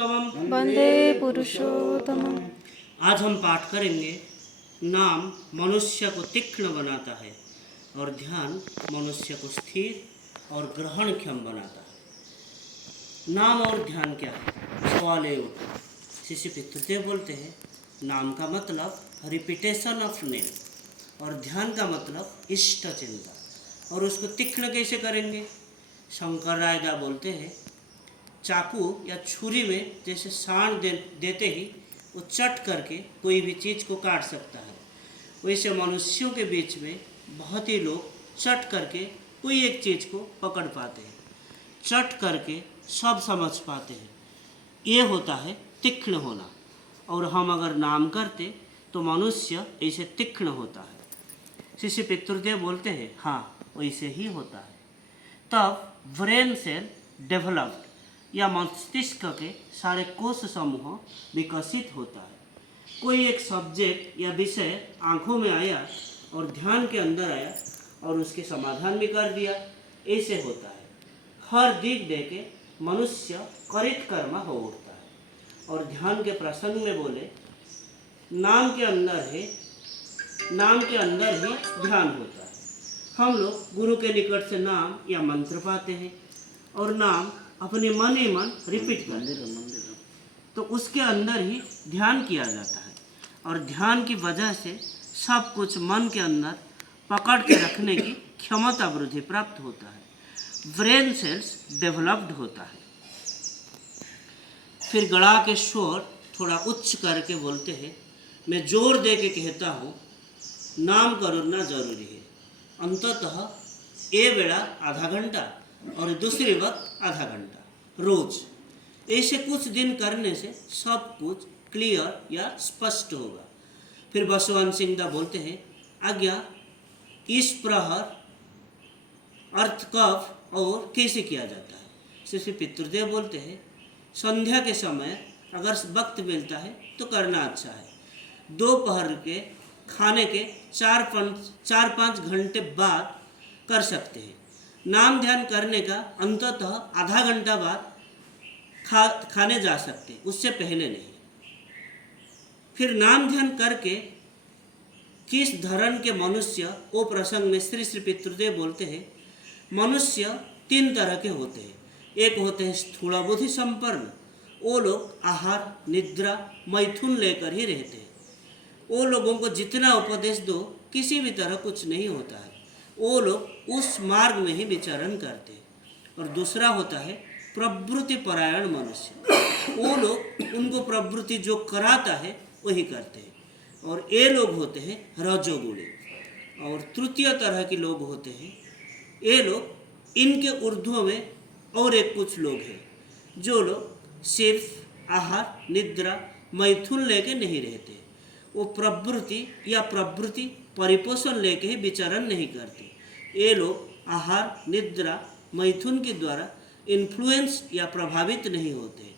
पुरुषोत्तमम्। वंदे पुरुषोत्तमम्। आज हम पाठ करेंगे, नाम मनुष्य को तीक्ष्ण बनाता है और ध्यान मनुष्य को स्थिर और ग्रहणक्षम बनाता है। नाम और ध्यान क्या है? सवाल ये उठा। शिष्य पितृदेव बोलते हैं, नाम का मतलब रिपीटेशन ऑफ नेम और ध्यान का मतलब इष्ट चिंता। और उसको तीक्ष्ण कैसे करेंगे? शंकर रायदा बोलते हैं, चाकू या छुरी में जैसे साण देते ही वो चट करके कोई भी चीज़ को काट सकता है, वैसे मनुष्यों के बीच में बहुत ही लोग चट करके कोई एक चीज़ को पकड़ पाते हैं, चट करके सब समझ पाते हैं। ये होता है तीक्ष्ण होना। और हम अगर नाम करते तो मनुष्य ऐसे तीक्ष्ण होता है। शिष्य पितृदेव बोलते हैं, हाँ वैसे ही होता है। तब ब्रेन सेल डेवलप्ड या मस्तिष्क के सारे कोष समूह विकसित होता है। कोई एक सब्जेक्ट या विषय आंखों में आया और ध्यान के अंदर आया और उसके समाधान भी कर दिया, ऐसे होता है। हर दिख दे के मनुष्य करित कर्म हो उठता है। और ध्यान के प्रसंग में बोले, नाम के अंदर है, नाम के अंदर ही ध्यान होता है। हम लोग गुरु के निकट से नाम या मंत्र पाते हैं और नाम अपने मन ही मन रिपीट करते हैं, तो उसके अंदर ही ध्यान किया जाता है। और ध्यान की वजह से सब कुछ मन के अंदर पकड़ के रखने की क्षमता वृद्धि प्राप्त होता है। ब्रेन सेल्स डेवलप्ड होता है। फिर गला के स्वर थोड़ा उच्च करके बोलते हैं, मैं जोर दे के कहता हूँ, नाम करना जरूरी है। अंततः ये बेड़ा आधा घंटा और दूसरी वक्त आधा घंटा रोज। ऐसे कुछ दिन करने से सब कुछ क्लियर या स्पष्ट होगा। फिर बसवंत सिंह दा बोलते हैं, आज्ञा इस प्रहर अर्थ कब और कैसे किया जाता है? श्री पितृदेव बोलते हैं, संध्या के समय अगर वक्त मिलता है तो करना अच्छा है। दोपहर के खाने के 4-5 घंटे बाद कर सकते हैं। नाम ध्यान करने का अंततः आधा घंटा बाद खाने जा सकते हैं, उससे पहले नहीं। फिर नाम ध्यान करके किस धर्म के मनुष्य, वो प्रसंग में श्री पितृदेव बोलते हैं, मनुष्य 3 तरह के होते हैं। एक होते हैं स्थूला बुद्धि संपन्न, वो लोग आहार निद्रा मैथुन लेकर ही रहते हैं। वो लोगों को जितना उपदेश दो किसी भी तरह कुछ नहीं होता है, वो लोग उस मार्ग में ही विचरण करते हैं। और दूसरा होता है प्रवृत्ति परायण मनुष्य, वो लोग उनको प्रवृत्ति जो कराता है वही करते हैं। और ये लोग होते हैं रजोगुणी। और तृतीय तरह के लोग होते हैं, ये लोग इनके ऊर्ध्व में और एक कुछ लोग हैं, जो लोग सिर्फ आहार निद्रा मैथुन लेके नहीं रहते। वो प्रवृत्ति या प्रवृत्ति परिपोषण लेके ही विचरण नहीं करते। ये लोग आहार निद्रा मैथुन के द्वारा इन्फ्लुएंस या प्रभावित नहीं होते,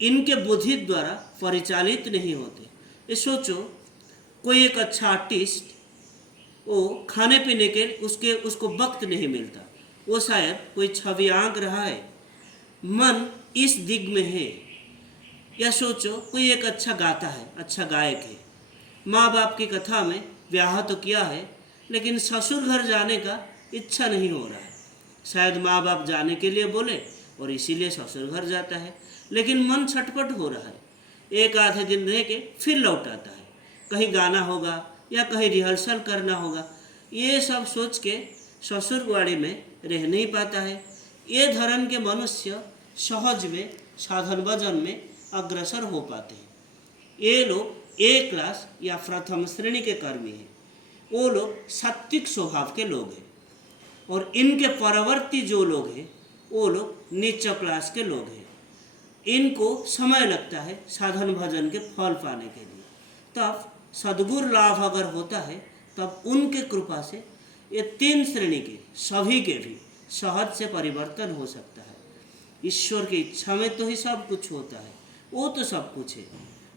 इनके बुद्धि द्वारा परिचालित नहीं होते। ये सोचो, कोई एक अच्छा आर्टिस्ट, वो खाने पीने के उसको वक्त नहीं मिलता, वो शायद कोई छवि आंक रहा है, मन इस दिग में है। या सोचो कोई एक अच्छा गाता है, अच्छा गायक है, माँ बाप की कथा में ब्याह तो किया है लेकिन ससुर घर जाने का इच्छा नहीं हो रहा है। शायद माँ बाप जाने के लिए बोले और इसीलिए ससुर घर जाता है, लेकिन मन छटपट हो रहा है। एक आधे दिन रह के फिर लौट आता है, कहीं गाना होगा या कहीं रिहर्सल करना होगा। ये सब सोच के ससुरवाड़ी में रह नहीं पाता है। ये धर्म के मनुष्य सहज में साधन भजन में अग्रसर हो पाते हैं। ये लोग ए क्लास या प्रथम श्रेणी के कर्मी हैं। वो लोग सात्विक स्वभाव के लोग हैं। और इनके परवर्ती जो लोग हैं वो लोग नीच क्लास के लोग हैं। इनको समय लगता है साधन भजन के फल पाने के लिए। तब सद्गुरु लाभ अगर होता है तब उनके कृपा से ये 3 श्रेणी के सभी के भी सहज से परिवर्तन हो सकता है। ईश्वर की इच्छा में तो ही सब कुछ होता है, वो तो सब कुछ है।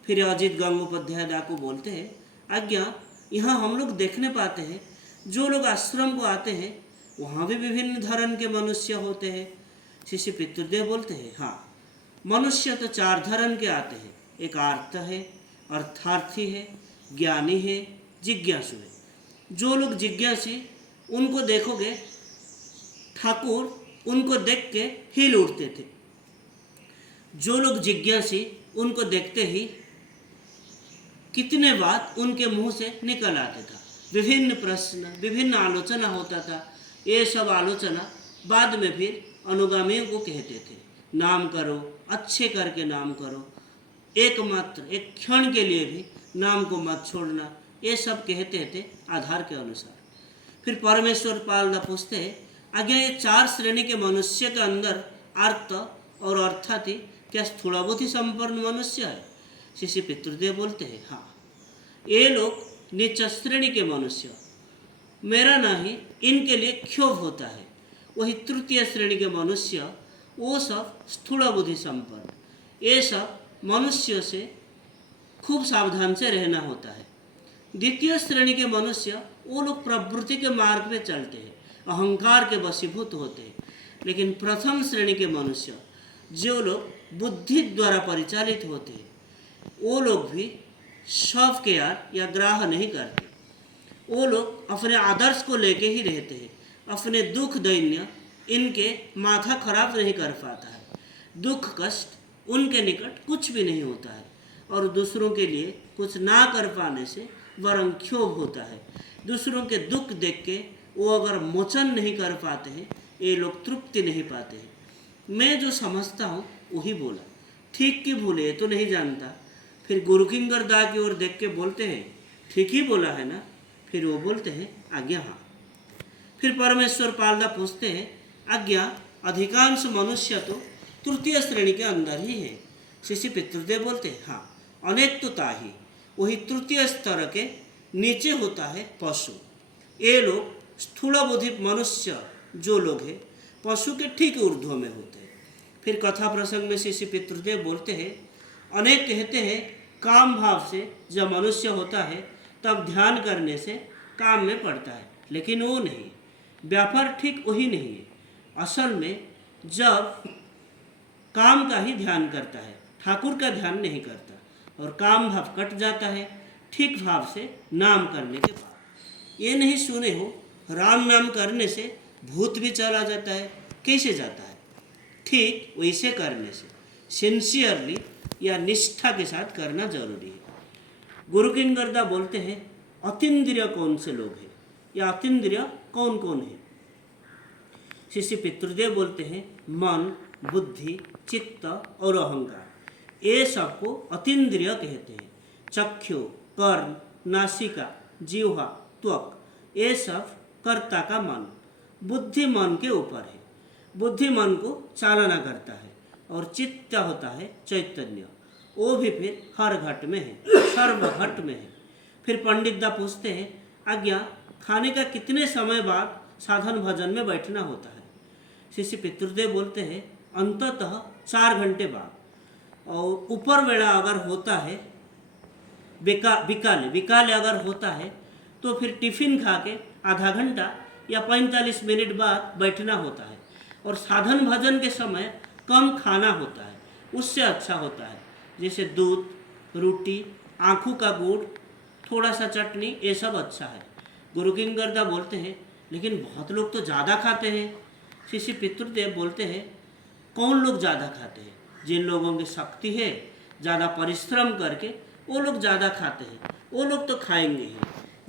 फिर अजित गंगोपाध्याय दा को बोलते हैं, आज्ञा यहाँ हम लोग देखने पाते हैं जो लोग आश्रम को आते हैं वहाँ भी विभिन्न धर्म के मनुष्य होते हैं। शिष्य पितृदेव बोलते हैं, हाँ मनुष्य तो चार धर्म के आते हैं, एक आर्त है, अर्थार्थी है, ज्ञानी है, जिज्ञासु है। जो लोग जिज्ञासी, उनको देखोगे ठाकुर उनको देख के हिल उठते थे। जो लोग जिज्ञासी, उनको देखते ही कितने बात उनके मुंह से निकल आते था, विभिन्न प्रश्न, विभिन्न आलोचना होता था। ये सब आलोचना बाद में फिर अनुगामियों को कहते थे, नाम करो, अच्छे करके नाम करो, एकमात्र एक क्षण के लिए भी नाम को मत छोड़ना, ये सब कहते थे आधार के अनुसार। फिर परमेश्वर पालदा पूछते हैं, आगे ये चार श्रेणी के मनुष्य के अंदर अर्थ और अर्थार्थी क्या स्थूलाबुद्धि संपन्न मनुष्य है? शिष्य पितृदेव बोलते हैं, हाँ, ये लोग नीच श्रेणी के मनुष्य, मेरा नहीं, इनके लिए क्षोभ होता है। वही तृतीय श्रेणी के मनुष्य, वो सब स्थूलाबुद्धि संपन्न, ये सब मनुष्य से खूब सावधान से रहना होता है। द्वितीय श्रेणी के मनुष्य, वो लोग प्रवृत्ति के मार्ग में चलते हैं, अहंकार के वशीभूत होते हैं। लेकिन प्रथम श्रेणी के मनुष्य, जो लोग बुद्धि द्वारा परिचालित होते हैं, वो लोग भी सब के यार या ग्राह नहीं करते। वो लोग अपने आदर्श को लेके ही रहते हैं, अपने दुख दैन्य इनके माथा खराब नहीं कर पाता है। दुख कष्ट उनके निकट कुछ भी नहीं होता है, और दूसरों के लिए कुछ ना कर पाने से वरम क्षोभ होता है। दूसरों के दुख देख के वो अगर मोचन नहीं कर पाते हैं, ये लोग तृप्ति नहीं पाते हैं। मैं जो समझता हूँ वही बोला, ठीक की भूले ये तो नहीं जानता। फिर गुरु किंकर दा की ओर देख के बोलते हैं, ठीक ही बोला है ना? फिर वो बोलते हैं, आज्ञा हाँ। फिर परमेश्वर पालदा पूछते हैं, आज्ञा अधिकांश मनुष्य तो तृतीय श्रेणी के अंदर ही है। शिष्य पितृदेव बोलते हैं, हाँ, अनेक तो ताही, वही तृतीय स्तर के नीचे होता है पशु। ये लोग स्थूलबुद्धि मनुष्य जो लोग हैं, पशु के ठीक ऊर्ध्व में होते हैं। फिर कथा प्रसंग में शिष्य पितृदेव बोलते हैं, अनेक कहते हैं काम भाव से जब मनुष्य होता है तब ध्यान करने से काम में पड़ता है, लेकिन वो नहीं, व्यापार ठीक वही नहीं है। असल में जब काम का ही ध्यान करता है, ठाकुर का ध्यान नहीं करता, और काम भाव कट जाता है ठीक भाव से नाम करने के बाद। ये नहीं सुने हो, राम नाम करने से भूत भी चला जाता है? कैसे जाता है? ठीक वैसे करने से सिंसियरली या निष्ठा के साथ करना जरूरी है। गुरु किंकर दा बोलते हैं, अतीन्द्रिय कौन से लोग हैं या अतीन्द्रिय कौन कौन है? शिष्य पितृदेव बोलते हैं, मन, बुद्धि, चित्त और अहंकार, ये सबको अतीन्द्रिय कहते हैं। चक्षु, कर्ण, नासिका, जिह्वा, त्वक, ये सब कर्ता का मन। बुद्धि मन के ऊपर है, बुद्धि मन को चालना करता है, और चित्त होता है चैतन्य, वो भी फिर हर घट में है, सर्व घट में है। फिर पंडित दा पूछते हैं, आज्ञा खाने का कितने समय बाद साधन भजन में बैठना होता है? शिष्य पितृदेव बोलते हैं, अंततः 4 घंटे बाद, और ऊपर वेला अगर होता है, विकाले अगर होता है तो फिर टिफिन खा के आधा घंटा या 45 मिनट बाद बैठना होता है। और साधन भजन के समय कम खाना होता है, उससे अच्छा होता है, जैसे दूध, रोटी, आँखों का गुड़, थोड़ा सा चटनी, ये सब अच्छा है। गुरु किंकर दा बोलते हैं, लेकिन बहुत लोग तो ज़्यादा खाते हैं। शिष्य पितृदेव बोलते हैं, कौन लोग ज़्यादा खाते हैं? जिन लोगों की शक्ति है, ज़्यादा परिश्रम करके वो लोग ज़्यादा खाते हैं, वो लोग तो खाएंगे ही।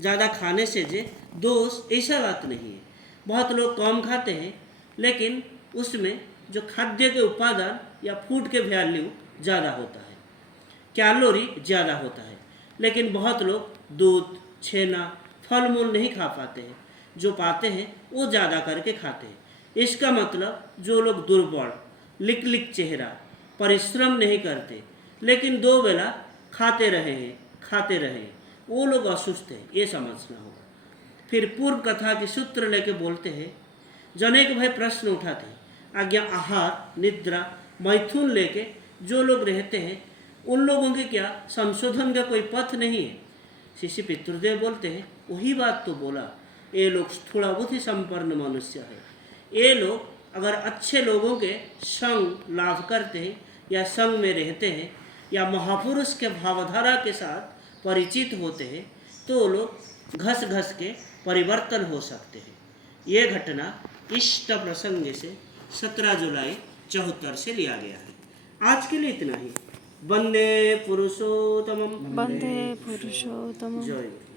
ज़्यादा खाने से जे दोष, ऐसा बात नहीं है। बहुत लोग कम खाते हैं, लेकिन उसमें जो खाद्य के उपादान या फूड के वैल्यू ज़्यादा होता है, कैलोरी ज़्यादा होता है। लेकिन बहुत लोग दूध, छेना, फल मूल नहीं खा पाते हैं, जो पाते हैं वो ज़्यादा करके खाते हैं। इसका मतलब जो लोग दुर्बल, लिक चेहरा, परिश्रम नहीं करते, लेकिन 2 बेला खाते रहे, वो लोग असुस्थ हैं, ये समझना होगा। फिर पूर्व कथा के सूत्र लेके बोलते हैं, जनेक भाई प्रश्न उठाते हैं, आज्ञा आहार, निद्रा, मैथुन लेके जो लोग रहते हैं, उन लोगों के क्या संशोधन का कोई पथ नहीं है? शिष्य पितृदेव बोलते हैं, वही बात तो बोला, ये लोग थोड़ा बुद्धि संपन्न मनुष्य है। ये लोग अगर अच्छे लोगों के संग लाभ करते हैं या संग में रहते हैं या महापुरुष के भावधारा के साथ परिचित होते हैं तो वो लोग घस घस के परिवर्तन हो सकते हैं। ये घटना इष्ट प्रसंग से 17 जुलाई 74 से लिया गया है। आज के लिए इतना ही। वंदे पुरुषोत्तमम। वंदे पुरुषोत्तमम्। जय गुरु।